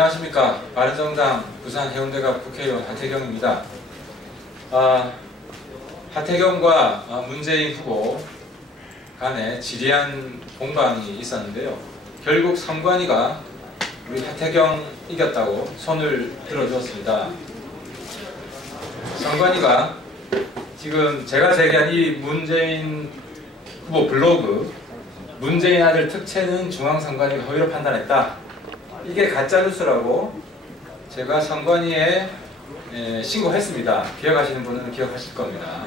안녕하십니까. 바른정당 부산 해운대갑 국회의원 하태경입니다. 하태경과 문재인 후보 간에 지리한 공방이 있었는데요. 결국 선관위가 우리 하태경 이겼다고 손을 들어주었습니다. 선관위가 지금 제가 제기한 이 문재인 후보 블로그 문재인 아들 특채는 중앙선관위가 허위로 판단했다. 이게 가짜뉴스라고 제가 선관위에 신고했습니다. 기억하시는 분은 기억하실 겁니다.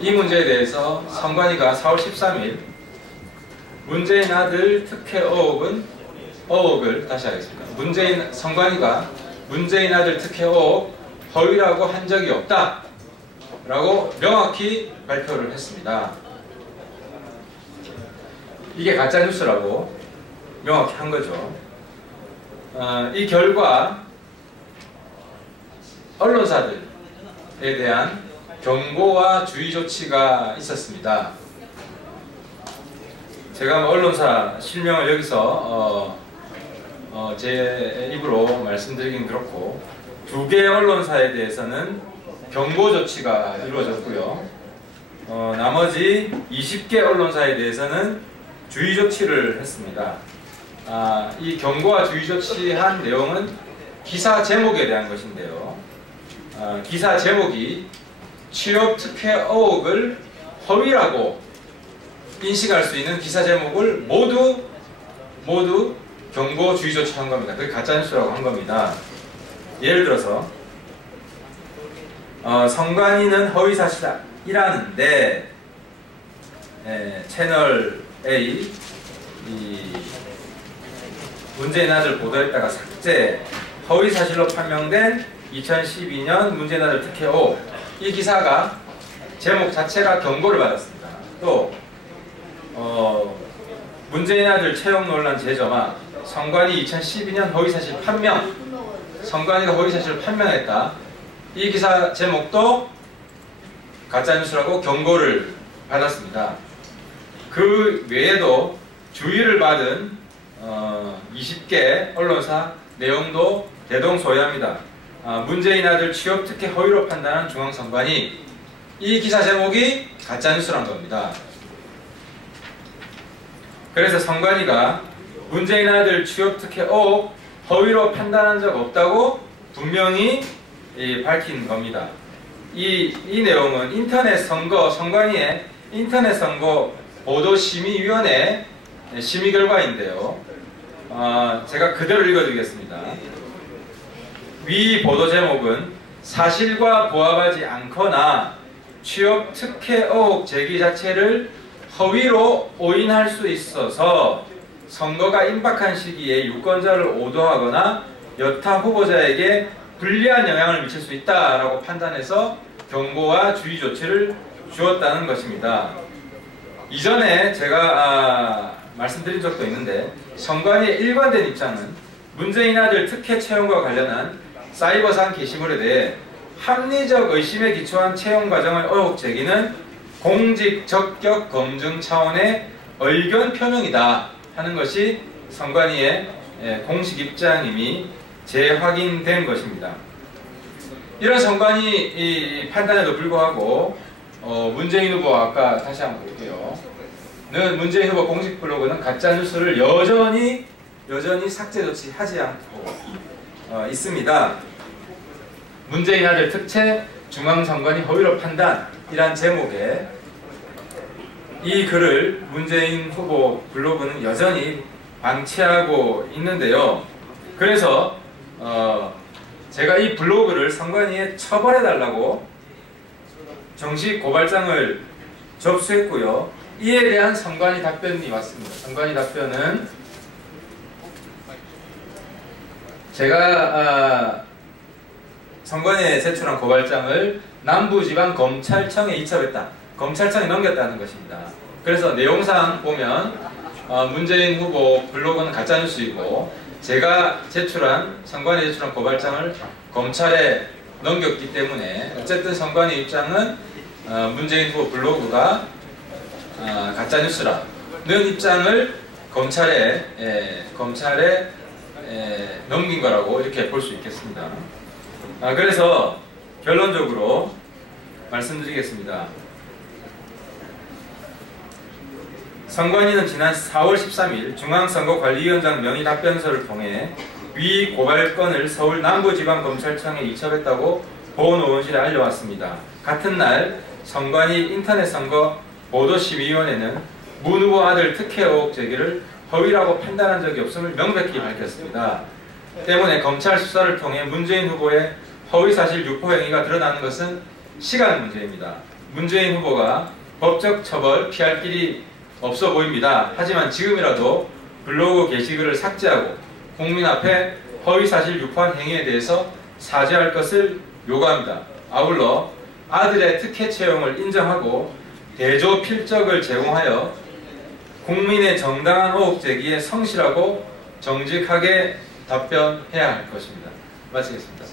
이 문제에 대해서 선관위가 4월 13일 문재인 아들 특혜 의혹을 다시 하겠습니다. 선관위가 문재인 아들 특혜 의혹 허위라고 한 적이 없다 라고 명확히 발표를 했습니다. 이게 가짜뉴스라고 명확히 한 거죠. 이 결과 언론사들에 대한 경고와 주의 조치가 있었습니다. 제가 언론사 실명을 여기서 제 입으로 말씀드리긴 그렇고 2개 언론사에 대해서는 경고 조치가 이루어졌고요. 나머지 20개 언론사에 대해서는 주의 조치를 했습니다. 이 경고와 주의 조치한 내용은 기사 제목에 대한 것인데요. 기사 제목이 취업 특혜 의혹을 허위라고 인식할 수 있는 기사 제목을 모두 경고 주의 조치한 겁니다. 그게 가짜뉴스라고 한 겁니다. 예를 들어서 선관위는 허위사실이라는데 채널 A 문재인 아들 보도했다가 삭제 허위사실로 판명된 2012년 문재인 아들 특혜 의혹 이 기사가 제목 자체가 경고를 받았습니다. 또 문재인 아들 채용 논란 재점화 선관위 2012년 허위사실 판명 선관위가 허위사실을 판명했다. 이 기사 제목도 가짜뉴스라고 경고를 받았습니다. 그 외에도 주의를 받은 20개 언론사 내용도 대동소이합니다. 문재인 아들 취업 특혜 허위로 판단한 중앙선관위 이 기사 제목이 가짜뉴스란 겁니다. 그래서 선관위가 문재인 아들 취업 특혜 의혹 허위로 판단한 적 없다고 분명히 밝힌 겁니다. 이 내용은 선관위의 인터넷 선거 보도심의위원회 심의 결과인데요. 제가 그대로 읽어드리겠습니다. 위 보도 제목은 사실과 부합하지 않거나 취업 특혜 의혹 제기 자체를 허위로 오인할 수 있어서 선거가 임박한 시기에 유권자를 오도하거나 여타 후보자에게 불리한 영향을 미칠 수 있다라고 판단해서 경고와 주의 조치를 주었다는 것입니다. 이전에 제가 말씀드린 적도 있는데 선관위의 일관된 입장은 문재인 아들 특혜 채용과 관련한 사이버상 게시물에 대해 합리적 의심에 기초한 채용 과정의 의혹 제기는 공직 적격 검증 차원의 의견 표명이다 하는 것이 선관위의 공식 입장임이 재확인된 것입니다. 이런 선관위 판단에도 불구하고 문재인 후보 아까 다시 한번 볼게요. 문재인 후보 공식 블로그는 가짜뉴스를 여전히 삭제 조치하지 않고 있습니다. 문재인 아들 특채 중앙선관위 허위로 판단이란 제목의 이 글을 문재인 후보 블로그는 여전히 방치하고 있는데요. 그래서 제가 이 블로그를 선관위에 처벌해달라고 정식 고발장을 접수했고요. 이에 대한 선관위 답변이 왔습니다. 선관위 답변은 제가 선관위에 제출한 고발장을 남부지방검찰청에 이첩했다. 검찰청에 넘겼다는 것입니다. 그래서 내용상 보면 문재인 후보 블로그는 가짜뉴스이고 제가 선관위에 제출한 고발장을 검찰에 넘겼기 때문에 어쨌든 선관위 입장은 문재인 후보 블로그가 가짜뉴스라는 입장을 검찰에 넘긴 거라고 이렇게 볼 수 있겠습니다. 그래서 결론적으로 말씀드리겠습니다. 선관위는 지난 4월 13일 중앙선거관리위원장 명의 답변서를 통해 위 고발건을 서울 남부지방검찰청에 이첩했다고 보훈의원실에 알려왔습니다. 같은 날 선관위 인터넷선거 보도심의위원회는 문 후보 아들 특혜 의혹 제기를 허위라고 판단한 적이 없음을 명백히 밝혔습니다. 때문에 검찰 수사를 통해 문재인 후보의 허위사실 유포 행위가 드러나는 것은 시간 문제입니다. 문재인 후보가 법적 처벌 피할 길이 없어 보입니다. 하지만 지금이라도 블로그 게시글을 삭제하고 국민 앞에 허위사실 유포한 행위에 대해서 사죄할 것을 요구합니다. 아울러 아들의 특혜 채용을 인정하고 대조 필적을 제공하여 국민의 정당한 의혹 제기에 성실하고 정직하게 답변해야 할 것입니다. 마치겠습니다.